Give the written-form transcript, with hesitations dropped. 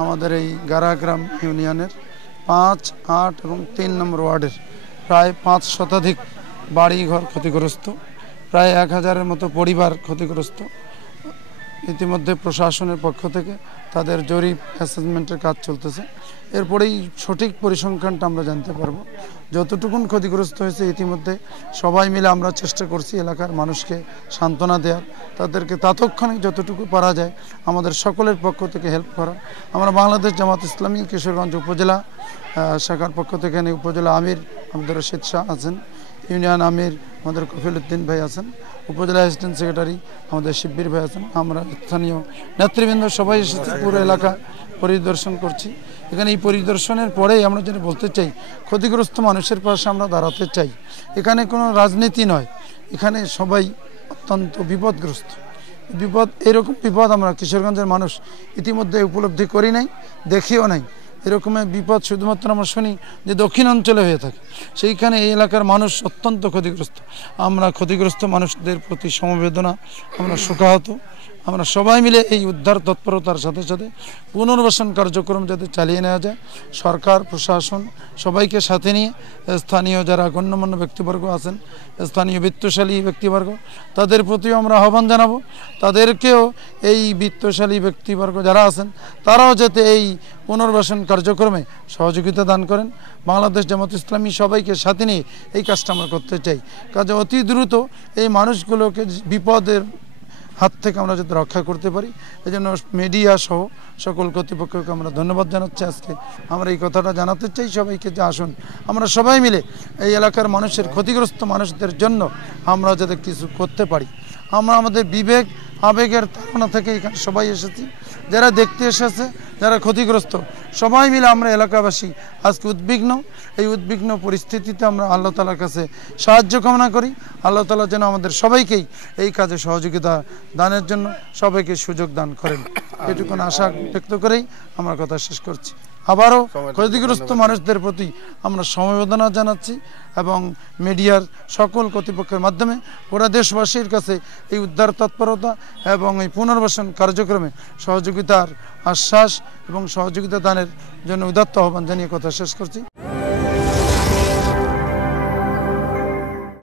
আমাদের এই গারাগ্রাম ইউনিয়নের 5, 8 এবং 3 নম্বর ওয়ার্ডের প্রায় 5 শতাধিক বাড়িঘর ক্ষতিগ্রস্ত, প্রায় 1000-এর মতো পরিবার ক্ষতিগ্রস্ত। ইতিমধ্যে প্রশাসনের পক্ষ থেকে তাদের জরিপ অ্যাসেসমেন্টের কাজ চলতেছে। এরপরেই সঠিক পরিসংখ্যানটা আমরা জানতে পারবো। যতটুকুন ক্ষতিগ্রস্ত হয়েছে ইতিমধ্যে সবাই মিলে আমরা চেষ্টা করছি এলাকার মানুষকে সান্ত্বনা দেওয়ার, তাদেরকে তাৎক্ষণিক যতটুকু পারা যায় আমাদের সকলের পক্ষ থেকে হেল্প করা। আমরা বাংলাদেশ জামাত ইসলামী কিশোরগঞ্জ উপজেলা শাখার পক্ষ থেকে উপজেলা আমির আমাদের রশিদ শাহ আছেন, ইউনিয়ন আমির আমাদের কফিল উদ্দিন ভাই আছেন, উপজেলা অ্যাসিস্ট্যান্ট সেক্রেটারি আমাদের শিব্বির ভাই আছেন, আমরা স্থানীয় নেতৃবৃন্দ সবাই এসেছি, পুরো এলাকা পরিদর্শন করছি। এখানে এই পরিদর্শনের পরেই আমরা যেটা বলতে চাই, ক্ষতিগ্রস্ত মানুষের পাশে আমরা দাঁড়াতে চাই। এখানে কোনো রাজনীতি নয়, এখানে সবাই অত্যন্ত বিপদগ্রস্ত। এরকম বিপদ আমরা কিশোরগঞ্জের মানুষ ইতিমধ্যে উপলব্ধি করি নাই, দেখিও নাই। এরকমের বিপদ শুধুমাত্র আমরা শুনি যে দক্ষিণ অঞ্চলে হয়ে থাকে, সেইখানে এই এলাকার মানুষ অত্যন্ত ক্ষতিগ্রস্ত। আমরা ক্ষতিগ্রস্ত মানুষদের প্রতি সমবেদনা, আমরা শোকাহত। আমরা সবাই মিলে এই উদ্ধার তৎপরতার সাথে সাথে পুনর্বাসন কার্যক্রম যাতে চালিয়ে নেওয়া যায়, সরকার প্রশাসন সবাইকে সাথে নিয়ে স্থানীয় যারা গণ্যমান্য ব্যক্তিবর্গ আছেন, স্থানীয় বিত্তশালী ব্যক্তিবর্গ, তাদের প্রতিও আমরা আহ্বান জানাবো। তাদেরকেও এই বিত্তশালী ব্যক্তিবর্গ যারা আছেন তারাও যাতে এই পুনর্বাসন কার্যক্রমে সহযোগিতা দান করেন। বাংলাদেশ জামাত ইসলামী সবাইকে সাথে নিয়ে এই কাজটা আমরা করতে চাই। কাজে অতি দ্রুত এই মানুষগুলোকে বিপদের হাত থেকে আমরা যাতে রক্ষা করতে পারি, এজন্য মিডিয়া সহ সকল কর্তৃপক্ষকে আমরা ধন্যবাদ জানাচ্ছি। আজকে আমরা এই কথাটা জানাতে চাই সবাইকে যে আসুন আমরা সবাই মিলে এই এলাকার মানুষের ক্ষতিগ্রস্ত মানুষদের জন্য আমরা যাতে কিছু করতে পারি। আমরা আমাদের বিবেক আবেগের ধারণা থেকে এখানে সবাই এসেছি, যারা দেখতে এসেছে, যারা ক্ষতিগ্রস্ত, সবাই মিলে আমরা এলাকাবাসী আজকে উদ্বিগ্ন। এই উদ্বিগ্ন পরিস্থিতিতে আমরা আল্লাহ তাআলার কাছে সাহায্য কামনা করি। আল্লাহ তাআলা যেন আমাদের সবাইকেই এই কাজে সহযোগিতা দানের জন্য সবাইকে সুযোগ দান করেন, এটুকুন আশা ব্যক্ত করেই আমার কথা শেষ করছি। আবারও ক্ষতিগ্রস্ত মানুষদের প্রতি আমরা সমবেদনা জানাচ্ছি এবং মিডিয়ার সকল কর্তৃপক্ষের মাধ্যমে গোটা দেশবাসীর কাছে এই উদ্ধার তৎপরতা এবং এই পুনর্বাসন কার্যক্রমে সহযোগিতার আশ্বাস এবং সহযোগিতা দানের জন্য উদাত্ত আহ্বান জানিয়ে কথা শেষ করছি।